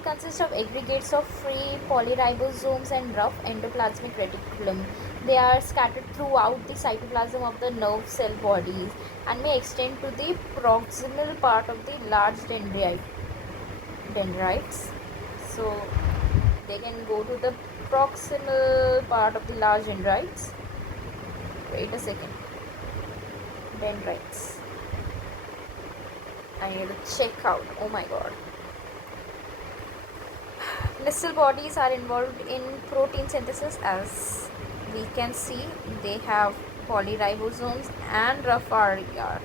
body consists of aggregates of free polyribosomes and rough endoplasmic reticulum. They are scattered throughout the cytoplasm of the nerve cell bodies and may extend to the proximal part of the large dendrites. So they can go to the proximal part of the large dendrites. Wait a second. Dendrites. I need to check out. Oh my god. Nestle bodies are involved in protein synthesis, as we can see. They have polyribosomes and rough RER.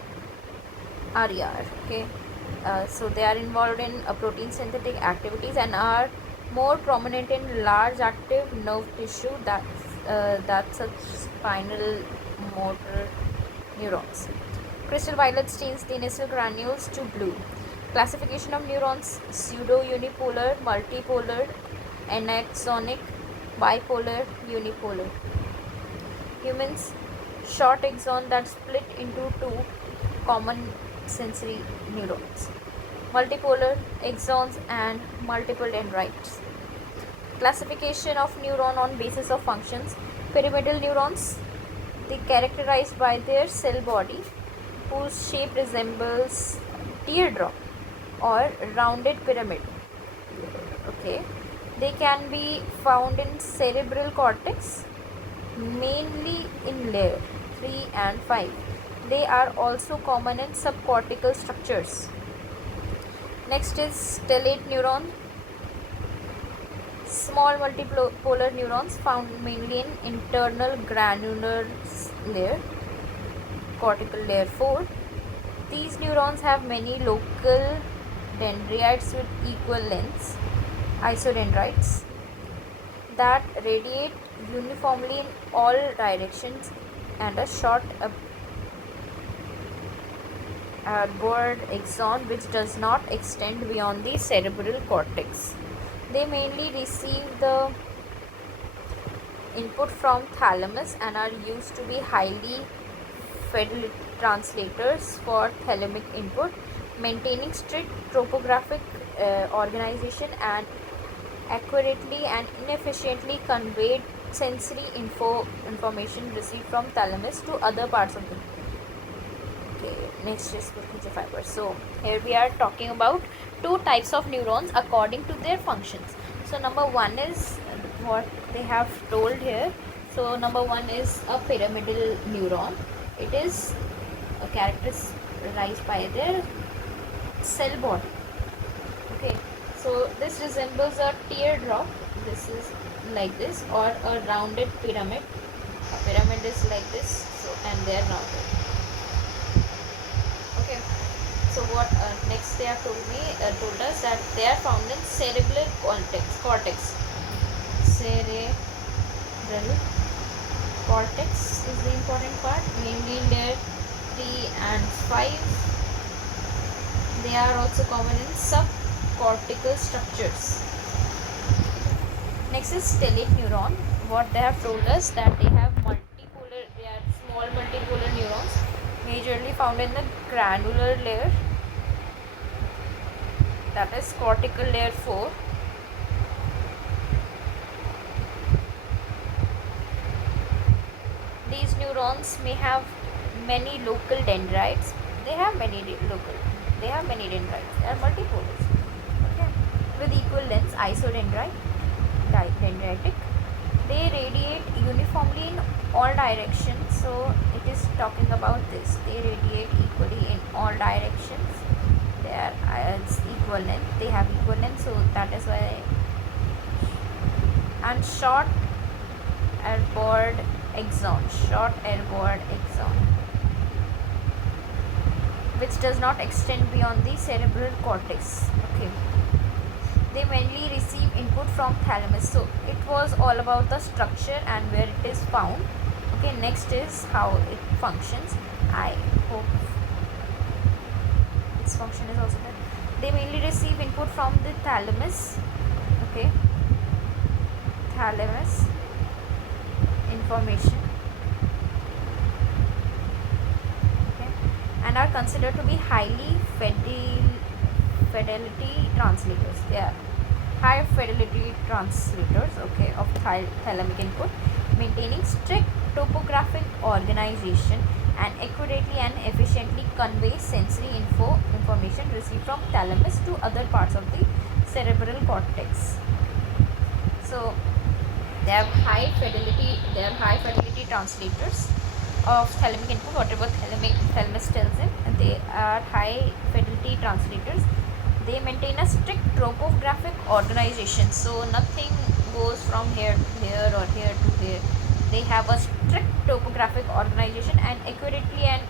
Okay, so they are involved in protein synthetic activities and are more prominent in large active nerve tissue, that's such spinal motor neurons. Crystal violet stains the nasal granules to blue. Classification of neurons: pseudo-unipolar, multipolar, anaxonic, bipolar, unipolar. Humans: short axon that split into two common sensory neurons. Multipolar axons and multiple dendrites. Classification of neuron on basis of functions: pyramidal neurons, they characterized by their cell body whose shape resembles teardrop or rounded pyramid. Okay, they can be found in cerebral cortex, mainly in layer 3 and 5. They are also common in subcortical structures. Next is stellate neuron. Small multipolar neurons found mainly in internal granular layer, cortical layer 4. These neurons have many local dendrites with equal lengths, isodendrites, that radiate uniformly in all directions, and a short broad axon which does not extend beyond the cerebral cortex. They mainly receive the input from thalamus and are used to be highly fed translators for thalamic input, maintaining strict topographic organization and accurately and inefficiently conveyed sensory information received from thalamus to other parts of the. Okay, next is Purkinje fiber. So here we are talking about two types of neurons according to their functions. So number one is what they have told here. So number one is a pyramidal neuron. It is characterized by their cell body. Okay, so this resembles a teardrop. This is like this, or a rounded pyramid. A pyramid is like this, so and they are rounded. Okay, so what next they have told us that they are found in cerebral cortex. Cerebral cortex is the important part, mainly layer 3 and 5. They are also common in subcortical structures. Next is stellate neuron. What they have told us that they are small multipolar neurons, majorly found in the granular layer, that is cortical layer 4. These neurons may have many local dendrites. They have many dendrites. They are multipolars. Okay, with equal lengths, dendritic. They radiate uniformly in all directions. So it is talking about this. They radiate equally in all directions. They are it's equal length. They have equal length. So that is why. And short airborne axon, which does not extend beyond the cerebral cortex. Okay, they mainly receive input from thalamus. So it was all about the structure and where it is found. Okay, next is how it functions. I hope its function is also there. They mainly receive input from the thalamus. Okay, thalamus information, okay, and are considered to be highly fidelity translators. They are high fidelity translators, okay, of thalamic input, maintaining strict topographic organization and accurately and efficiently conveys sensory information received from thalamus to other parts of the cerebral cortex. So they are high fidelity translators of thalamic input, whatever thalamus tells them, and they are high fidelity translators. They maintain a strict topographic organization, so nothing goes from here to here or here to here. They have a strict topographic organization and accurately and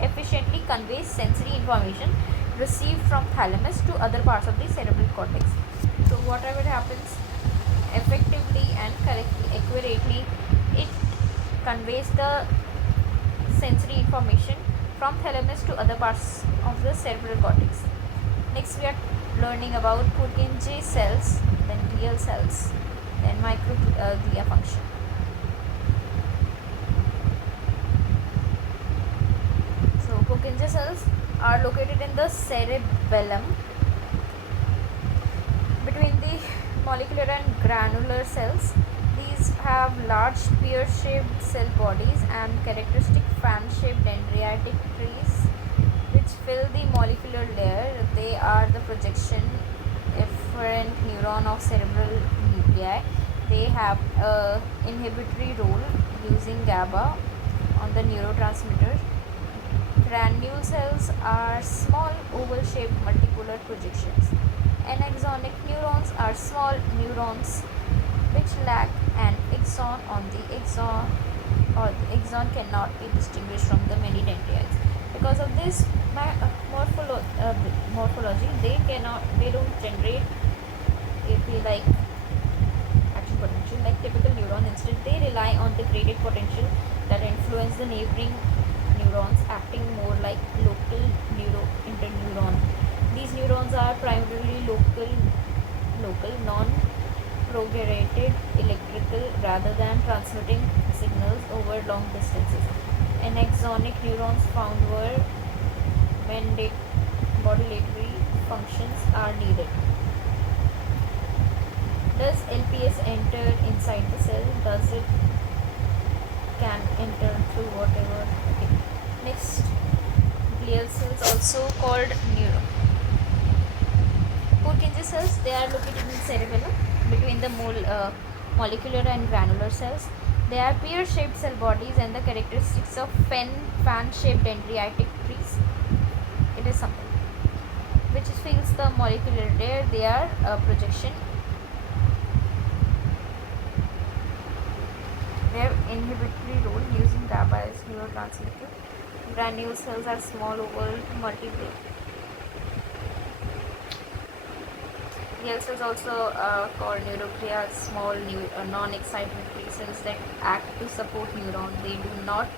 efficiently conveys sensory information received from thalamus to other parts of the cerebral cortex. So whatever happens, effectively and correctly, accurately, it conveys the sensory information from thalamus to other parts of the cerebral cortex. Next, we are learning about Purkinje cells, then glial cells, then microglia function. So, Purkinje cells are located in the cerebellum between the molecular and granular cells. These have large pear-shaped cell bodies and characteristic fan-shaped dendritic trees which fill the molecular layer. They are the projection efferent neuron of cerebral nuclei. They have a inhibitory role using GABA on the neurotransmitter. Granule cells are small oval-shaped multipolar projections. Anaxonic neurons are small neurons which lack an axon on the axon, or the axon cannot be distinguished from the many dendrites. Because of this morphology, they don't generate like action potential like typical neuron. Instead, they rely on the graded potential that influence the neighboring neurons, acting more like local interneuron. These neurons are primarily local, non-propagated electrical rather than transmitting signals over long distances. Anaxonic neurons found where modulatory functions are needed. Does LPS enter inside the cell? Does it can enter through whatever? Okay. Next, glial cells, also called Purkinje cells. They are located in the cerebellum between the molecular and granular cells. They are pear-shaped cell bodies and the characteristics of fan-shaped dendritic trees. It is something which fills the molecular layer. They are a projection. Their inhibitory role using GABA as neurotransmitter. Granule cells are small oval multiple. Glial cells also called neuroglia, small non-excitatory cells that act to support neuron. They do not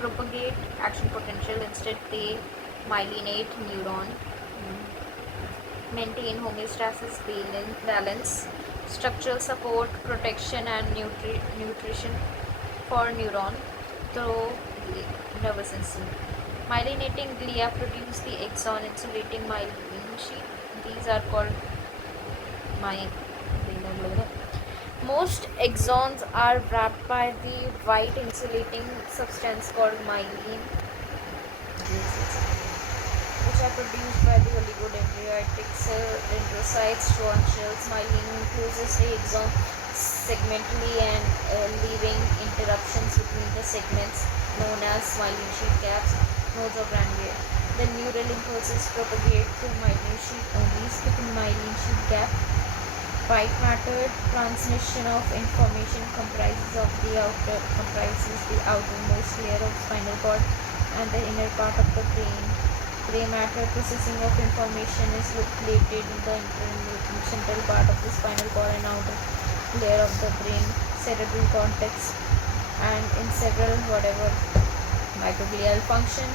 propagate action potential. Instead, they myelinate neuron, maintain homeostasis, balance, structural support, protection, and nutrition for neuron through the nervous system. Myelinating glia produce the axon insulating myelin sheath. These are called most axons are wrapped by the white insulating substance called myelin, which are produced by the oligodendritic cell dendrocytes, Schwann shells. Myelin encloses the axon segmentally and leaving interruptions between the segments known as myelin sheath gaps, nodes of granule. The neural impulses propagate through myelin sheath only, skipping myelin sheath gap. White matter transmission of information comprises the outermost layer of spinal cord and the inner part of the brain. Gray matter processing of information is located in the central part of the spinal cord and outer layer of the brain, cerebral cortex, and in several microglial function.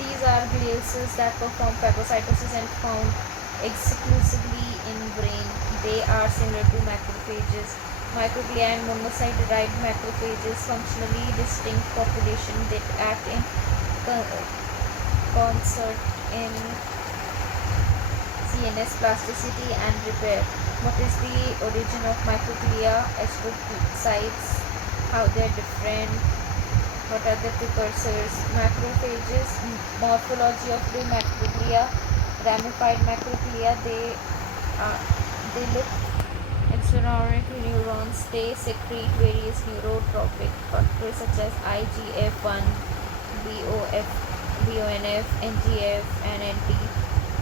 These are glial cells that perform phagocytosis and found exclusively in brain. They are similar to macrophages. Microglia and monocyte-derived macrophages, functionally distinct population that act in concert in CNS plasticity and repair. What is the origin of microglia, astrocytes, how they are different, what are the precursors, macrophages, morphology of the microglia, ramified microglia, they look ensoric neurons, they secrete various neurotropic factors such as IGF-1, BONF, NGF, and NT.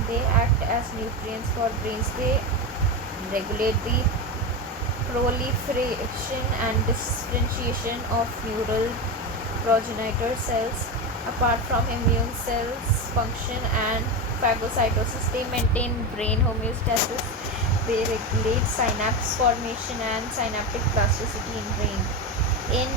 They act as nutrients for brains. They regulate the proliferation and differentiation of neural progenitor cells. Apart from immune cells function and phagocytosis, they maintain brain homeostasis. They regulate synapse formation and synaptic plasticity in brain. In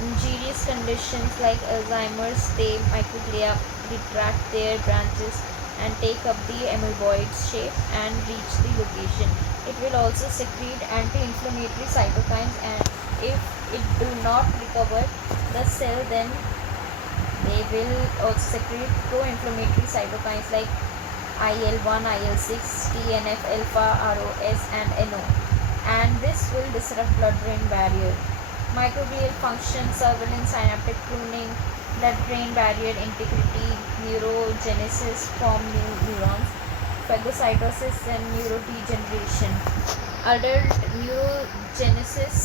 injurious conditions like Alzheimer's, the microglia retract their branches and take up the amoeboid shape and reach the location. It will also secrete anti-inflammatory cytokines, and if it do not recover the cell, then they will also secrete pro-inflammatory cytokines like IL-1, IL-6, TNF alpha, ROS, and NO, and this will disrupt blood-brain barrier. Microglial function, surveillance, synaptic pruning, blood-brain barrier integrity, neurogenesis, form new neurons, phagocytosis, and neurodegeneration. Adult neurogenesis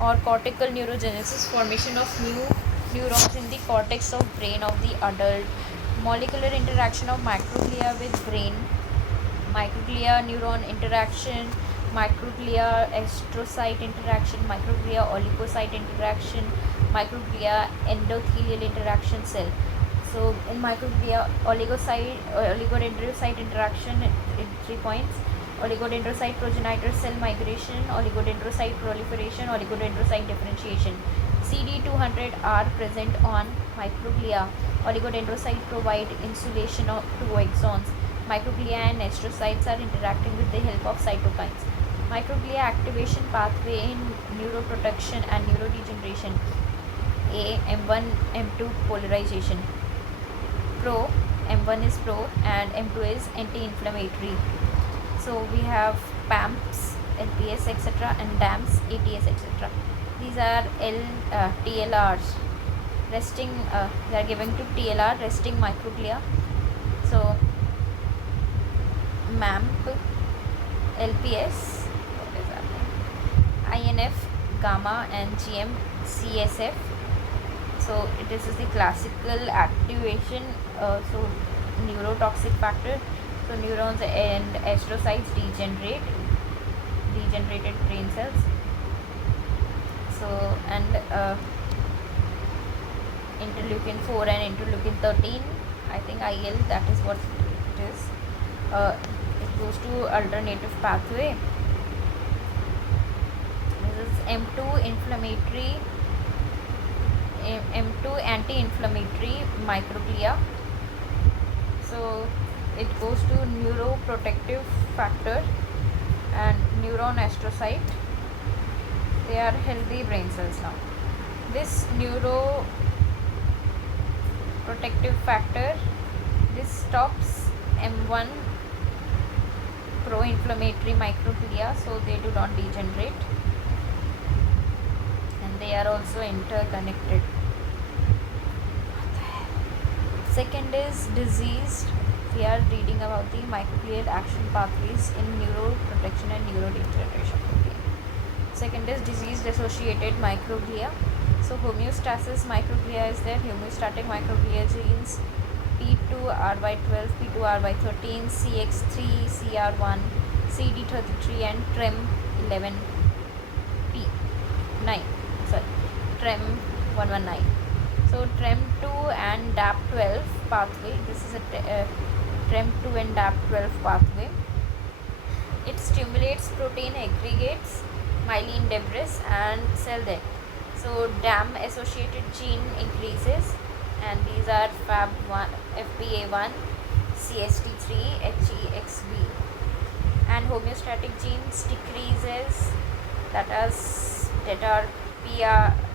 or cortical neurogenesis, formation of new neurons in the cortex of brain of the adult. Molecular interaction of microglia with brain, microglia neuron interaction, microglia astrocyte interaction, microglia oligocyte interaction, microglia endothelial interaction cell. So in microglia oligodendrocyte interaction, 3 points: oligodendrocyte progenitor cell migration, oligodendrocyte proliferation, oligodendrocyte differentiation. CD200 are present on microglia. Oligodendrocyte provide insulation of 2 axons. Microglia and astrocytes are interacting with the help of cytokines. Microglia activation pathway in neuroprotection and neurodegeneration. A. M1 M2 polarization. Pro, M1 is pro and M2 is anti-inflammatory. So we have PAMPs, LPS, etc., and DAMs, ATS, etc. These are TLRs, resting. They are given to TLR, resting microglia. So MAMP, LPS, what is that? INF, gamma, and GM, CSF. So this is the classical activation. So neurotoxic factor. So neurons and astrocytes degenerated brain cells. So and interleukin 4 and interleukin 13, I think IL, that is what it is. It goes to alternative pathway. This is M2 inflammatory, M2 anti-inflammatory microglia. So it goes to neuroprotective factor and neuron astrocyte. They are healthy brain cells now. This neuroprotective factor, this stops M1 pro-inflammatory microglia, so they do not degenerate, and they are also interconnected. Second is diseased. We are reading about the microglial action pathways in neuroprotection and neurodegeneration. Second is disease associated microglia. So homeostasis microglia is there. Homeostatic microglia genes P2RY12, P2RY13, CX3, CR1, CD33, and TREM11P9. TREM119. So TREM2 and DAP12 pathway. This is a TREM2 and DAP12 pathway. It stimulates protein aggregates, myelin debris, and cell death. So DAM associated gene increases, and these are FAB1, FBA1, CST3, HEXB. And homeostatic genes decreases, that are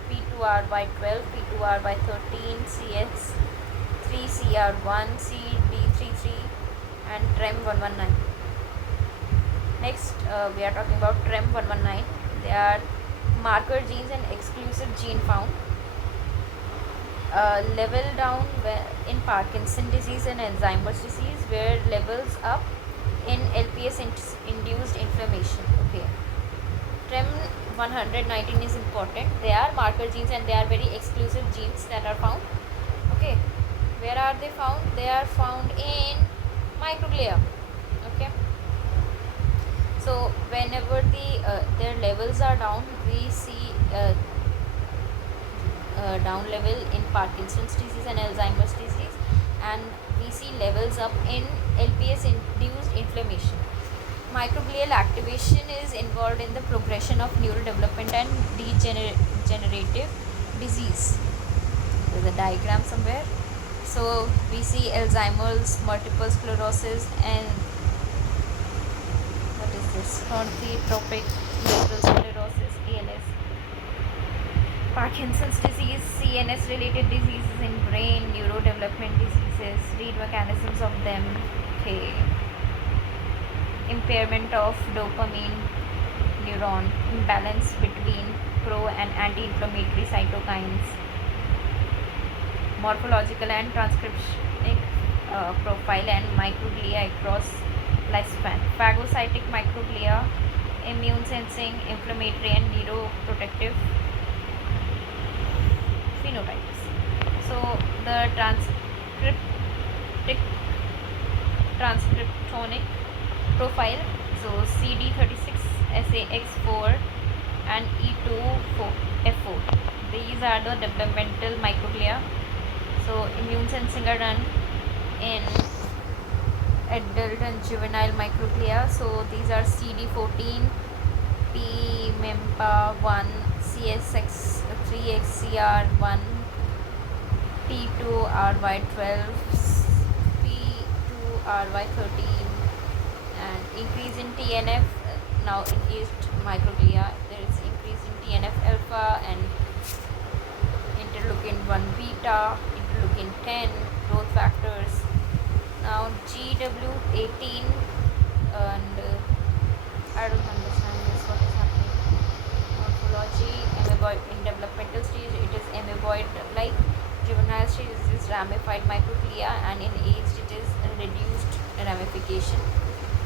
P2RY12, P2RY13, CS3, CR1, CD33, and TREM119. we are talking about TREM 119. They are marker genes and exclusive gene found. Level down in Parkinson disease and Alzheimer's disease, where levels up in LPS induced inflammation. Okay, TREM 119 is important. They are marker genes and they are very exclusive genes that are found. Okay, where are they found? They are found in microglia. Okay, so whenever their levels are down, we see down level in Parkinson's disease and Alzheimer's disease, and we see levels up in LPS induced inflammation. Microglial activation is involved in the progression of neurodevelopment and degenerative disease. There's a diagram somewhere. So we see Alzheimer's, multiple sclerosis, and what is this? Frontotropic multiple sclerosis, ALS. Parkinson's disease, CNS related diseases in brain, neurodevelopment diseases, read mechanisms of them. Okay. Impairment of dopamine neuron, imbalance between pro and anti-inflammatory cytokines, morphological and transcriptic profile and microglia across lifespan, phagocytic microglia, immune sensing, inflammatory and neuroprotective phenotypes. So the transcriptonic profile, so CD36, SAX4 and E2F4, these are the developmental microglia. So immune sensing are done in adult and juvenile microglia. So these are CD14, P-MEMPA1, CSX3XCR1, P2RY12, P2RY13, and increase in TNF. Now in aged microglia, there is increase in TNF alpha and interleukin 1 beta, interleukin 10, growth factors. Now GW18, and I don't understand this, what is happening. Morphology, amoeboid in developmental stage, it is amoeboid like. Juvenile stage is ramified microglia, and in aged it is reduced ramification.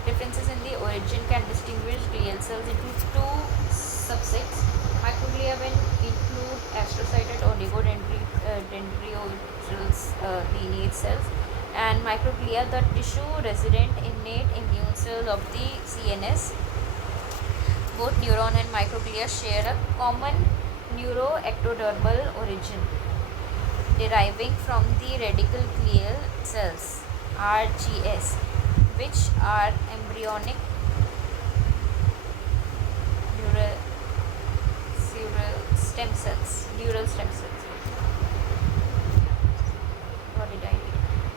Differences in the origin can distinguish glial cells into two subsets. Microglia will include astrocyted oligodendrocytes lineage cells, and microglia the tissue resident innate immune cells of the CNS. Both neuron and microglia share a common neuroectodermal origin, deriving from the radical glial cells RGS, which are embryonic neural stem cells. What did I do?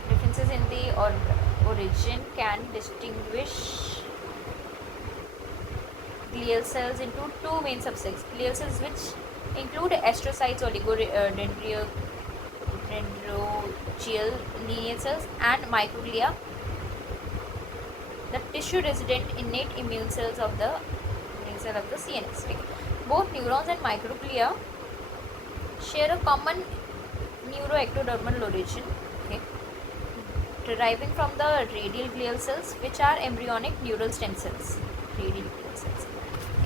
Differences in the origin can distinguish glial cells into two main subsets: glial cells which include astrocytes, oligodendrocytes lineage cells, and microglia, the tissue resident innate immune cells of the CNS. Okay. Both neurons and microglia share a common neuroectodermal origin, okay, deriving from the radial glial cells, which are embryonic neural stem cells. Radial glial cells.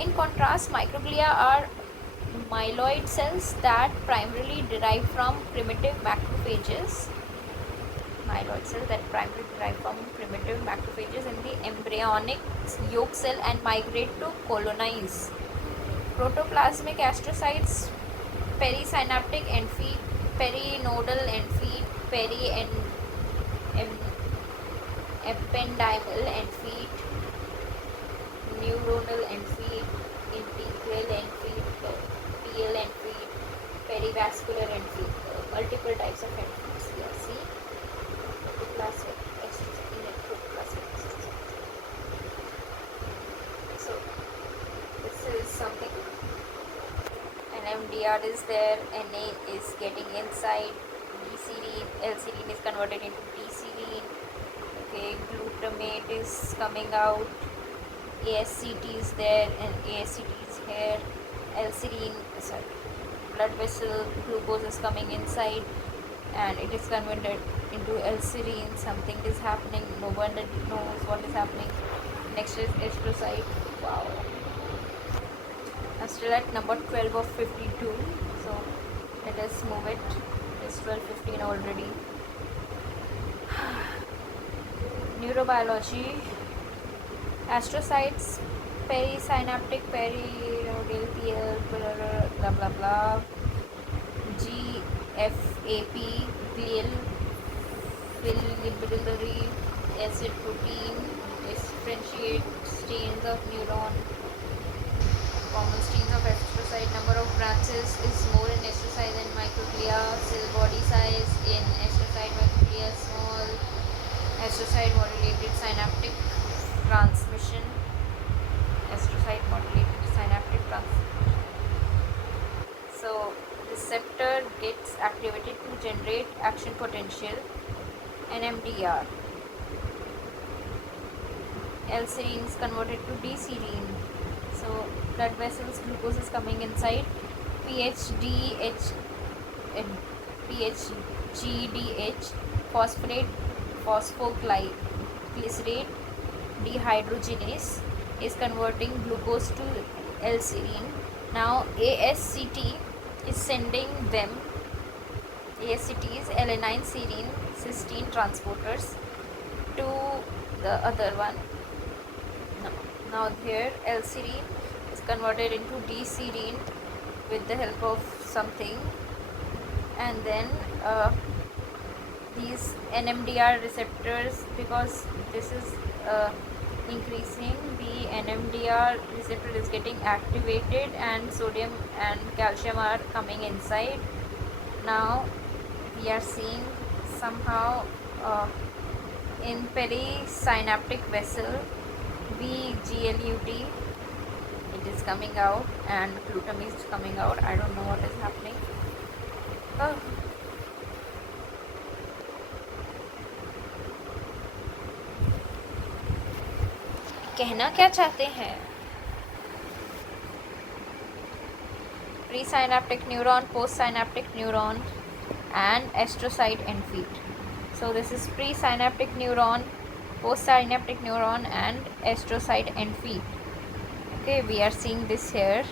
In contrast, microglia are myeloid cells that primarily derive from primitive macrophages. Myeloid cells that primarily derive from primitive macrophages in the embryonic yolk cell and migrate to colonize protoplasmic astrocytes, perisynaptic end feet, perinodal end feet, ependymal end feet, neuronal end feet, integral end feet, PL end feet, perivascular end feet, multiple types of end feet. Here, see, protoplasmic astrocytes. So this is something. NMDR is there, Na is getting inside, D-serine, L-serine is converted into D-serine, okay, glutamate is coming out, ASCT is there and ASCT is here. L-serine, sorry, blood vessel, glucose is coming inside and it is converted into L-serine. Something is happening, no one knows what is happening. Next is astrocyte. Wow, I'm still at number 12 of 52, so let us move it. It's 12:15 already. Neurobiology. Astrocytes, perisynaptic, perirodal PL, blah blah blah. GFAP, glial fibrillary acid protein, differentiate stains of neuron. Common stains of astrocyte. Number of branches is more in astrocyte than microglia. Cell body size in astrocyte, microglia small. Astrocyte modulated synaptic transmission. Astrocyte modulated synaptic transmission. So receptor gets activated to generate action potential. NMDR. L-serine is converted to D-serine. So blood vessels, glucose is coming inside. PHGDH, phosphorate, phosphoglycerate dehydrogenase is converting glucose to L-serine. Now ASCT is sending them. ASCT is alanine serine cysteine transporters to the other one. Now here L-serine is converted into D-serine with the help of something, and then these NMDR receptors, because this is increasing, the NMDR receptor is getting activated and sodium and calcium are coming inside. Now we are seeing somehow in perisynaptic vessel VGLUT, it is coming out and glutamate is coming out. I don't know what is happening. कहना क्या चाहते हैं? Presynaptic neuron, postsynaptic neuron and astrocyte and feet. So this is presynaptic neuron, postsynaptic neuron and astrocyte and feet. Okay, we are seeing this here.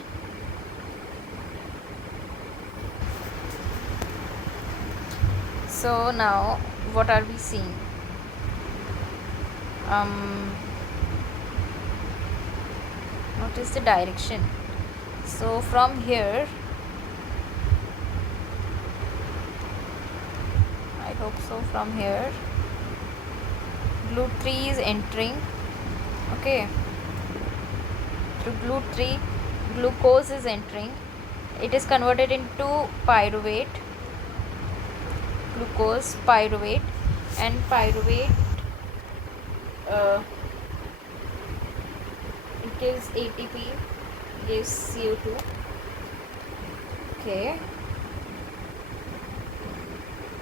So now what are we seeing? What is the direction? So from here, I hope so, from here GLUT3 is entering. Okay, through GLUT3 glucose is entering. It is converted into pyruvate, glucose, pyruvate, and pyruvate it gives ATP, gives CO2. Okay,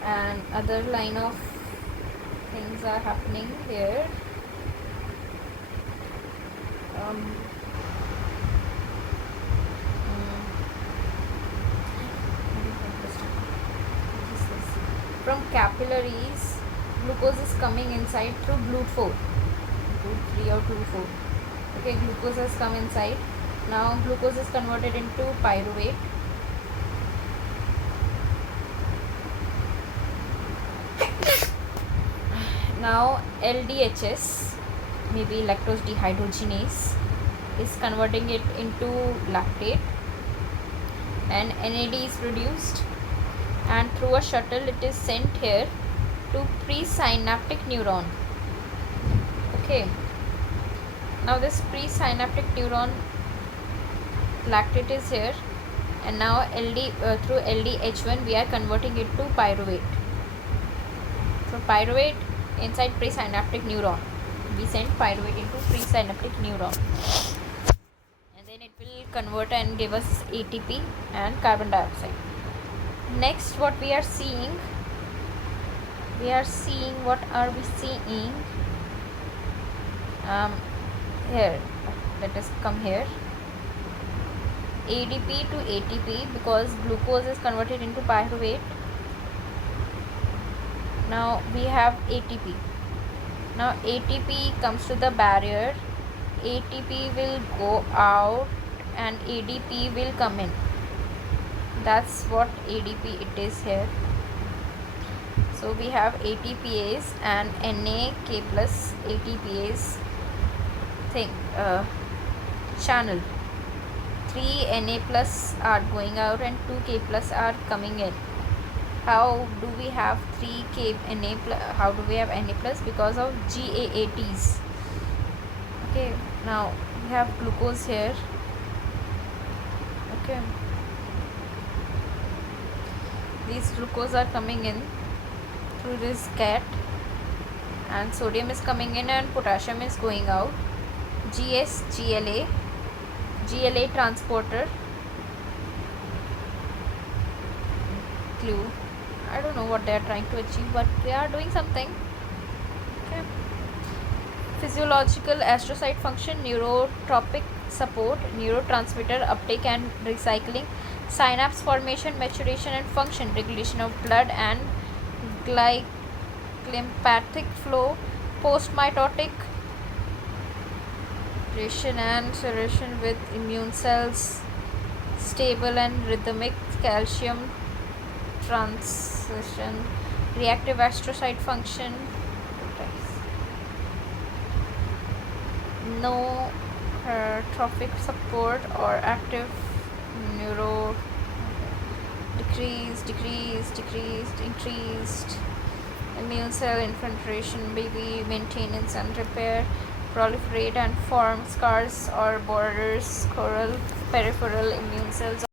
and other line of things are happening here. From capillaries, glucose is coming inside through GLUT4, GLUT3 or GLUT4. Okay, glucose has come inside. Now glucose is converted into pyruvate. Now LDHS, maybe lactose dehydrogenase, is converting it into lactate, and NAD is produced, and through a shuttle it is sent here to presynaptic neuron. Okay, now this presynaptic neuron, lactate is here, and now through LDH1 we are converting it to pyruvate. So pyruvate inside presynaptic neuron, we send pyruvate into presynaptic neuron, and then it will convert and give us ATP and carbon dioxide. Next, what we are seeing, what are we seeing? here, let us come here. ADP to ATP, because glucose is converted into pyruvate. Now we have ATP. Now ATP comes to the barrier, ATP will go out and ADP will come in. That's what ADP it is here. So we have ATPase and NAK plus ATPase thing channel. 3 Na plus are going out and 2 K plus are coming in. How do we have 3 K Na plus? How do we have Na plus? Because of GAATs. Okay, now we have glucose here. Okay, these glucose are coming in through this cat, and sodium is coming in and potassium is going out. GLA transporter clue. I don't know what they are trying to achieve, but they are doing something. Okay. Physiological astrocyte function, neurotropic support, neurotransmitter uptake and recycling, synapse formation, maturation and function, regulation of blood and lymphatic flow, postmitotic ration and seration with immune cells, stable and rhythmic calcium transition, reactive astrocyte function, no trophic support or active neuro decreased, increased immune cell infiltration, baby maintenance and repair, proliferate and form scars or borders, coral peripheral immune cells